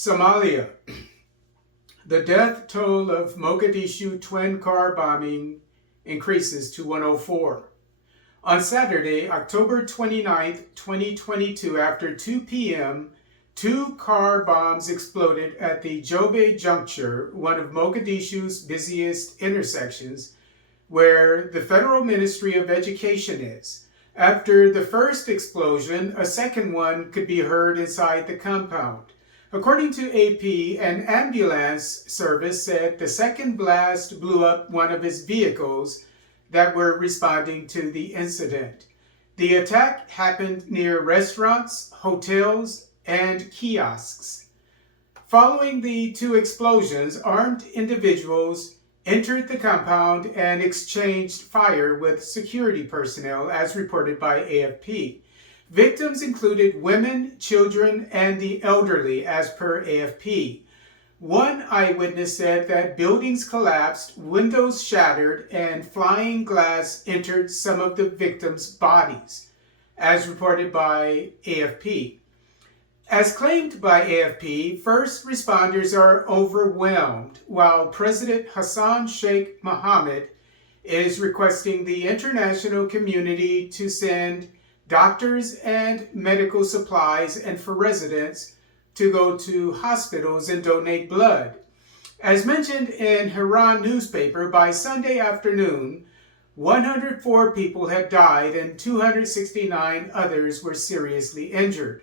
Somalia. The death toll of Mogadishu twin car bombing increases to 104. On Saturday, October 29, 2022, after 2 p.m., 2 car bombs exploded at the Jobe Juncture, one of Mogadishu's busiest intersections, where the Federal Ministry of Education is. After the first explosion, a second one could be heard inside the compound. According to AP, an ambulance service said the second blast blew up one of its vehicles that were responding to the incident. The attack happened near restaurants, hotels, and kiosks. Following the 2 explosions, armed individuals entered the compound and exchanged fire with security personnel, as reported by AFP. Victims included women, children, and the elderly, as per AFP. One eyewitness said that buildings collapsed, windows shattered, and flying glass entered some of the victims' bodies, as reported by AFP. As claimed by AFP, first responders are overwhelmed, while President Hassan Sheikh Mohammed is requesting the international community to send doctors and medical supplies, and for residents to go to hospitals and donate blood. As mentioned in Iran newspaper, by Sunday afternoon, 104 people had died and 269 others were seriously injured.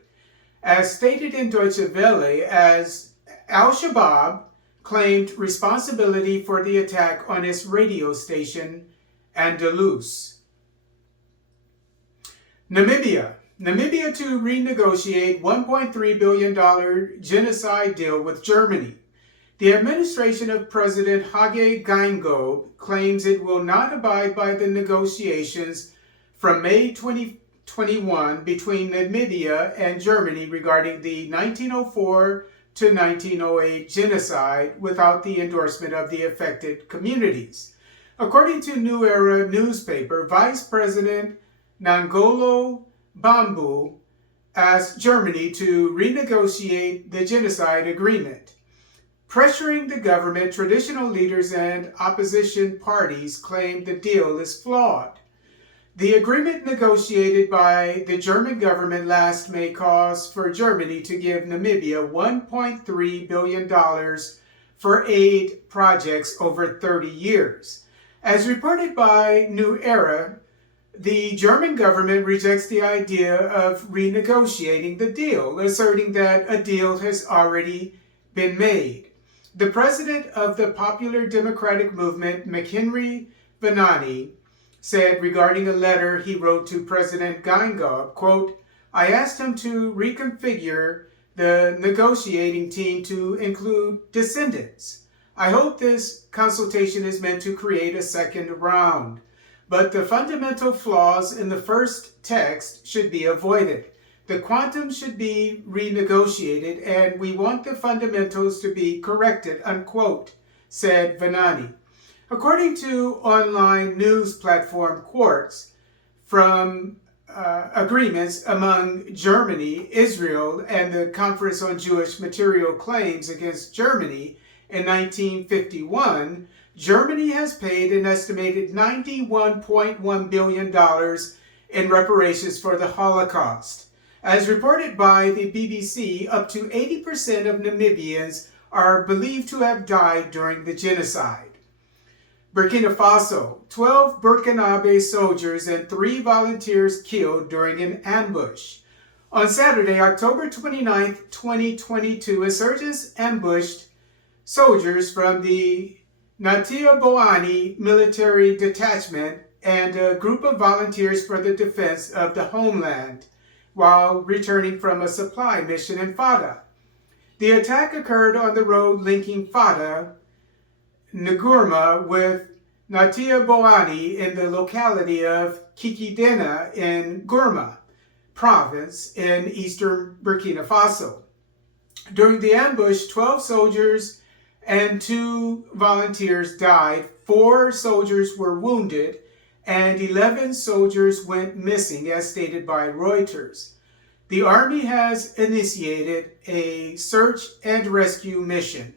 As stated in Deutsche Welle, as Al-Shabaab claimed responsibility for the attack on its radio station, Andalus. Namibia to renegotiate $1.3 billion genocide deal with Germany. The administration of President Hage Geingob claims it will not abide by the negotiations from May 2021 between Namibia and Germany regarding the 1904 to 1908 genocide without the endorsement of the affected communities. According to New Era newspaper, Vice President Nangolo Mbumba asked Germany to renegotiate the genocide agreement. Pressuring the government, traditional leaders and opposition parties claim the deal is flawed. The agreement negotiated by the German government last May calls for Germany to give Namibia $1.3 billion for aid projects over 30 years. As reported by New Era, the German government rejects the idea of renegotiating the deal, asserting that a deal has already been made. The president of the Popular Democratic Movement, McHenry, Venaani, said regarding a letter he wrote to President Geingob, quote, "I asked him to reconfigure the negotiating team to include descendants. I hope this consultation is meant to create a second round. But the fundamental flaws in the first text should be avoided. The quantum should be renegotiated, and we want the fundamentals to be corrected," unquote, said Venaani. According to online news platform Quartz, from agreements among Germany, Israel, and the Conference on Jewish Material Claims against Germany in 1951, Germany has paid an estimated $91.1 billion in reparations for the Holocaust. As reported by the BBC, up to 80% of Namibians are believed to have died during the genocide. Burkina Faso, 12 Burkinabe soldiers and 3 volunteers killed during an ambush. On Saturday, October 29, 2022, insurgents ambushed soldiers from the Natiabouani military detachment and a group of volunteers for the defense of the homeland while returning from a supply mission in Fada. The attack occurred on the road linking Fada, Ngurma with Natiabouani in the locality of Kikidena in Gurma province in eastern Burkina Faso. During the ambush, 12 soldiers and 2 volunteers died, 4 soldiers were wounded, and 11 soldiers went missing, as stated by Reuters. The Army has initiated a search and rescue mission.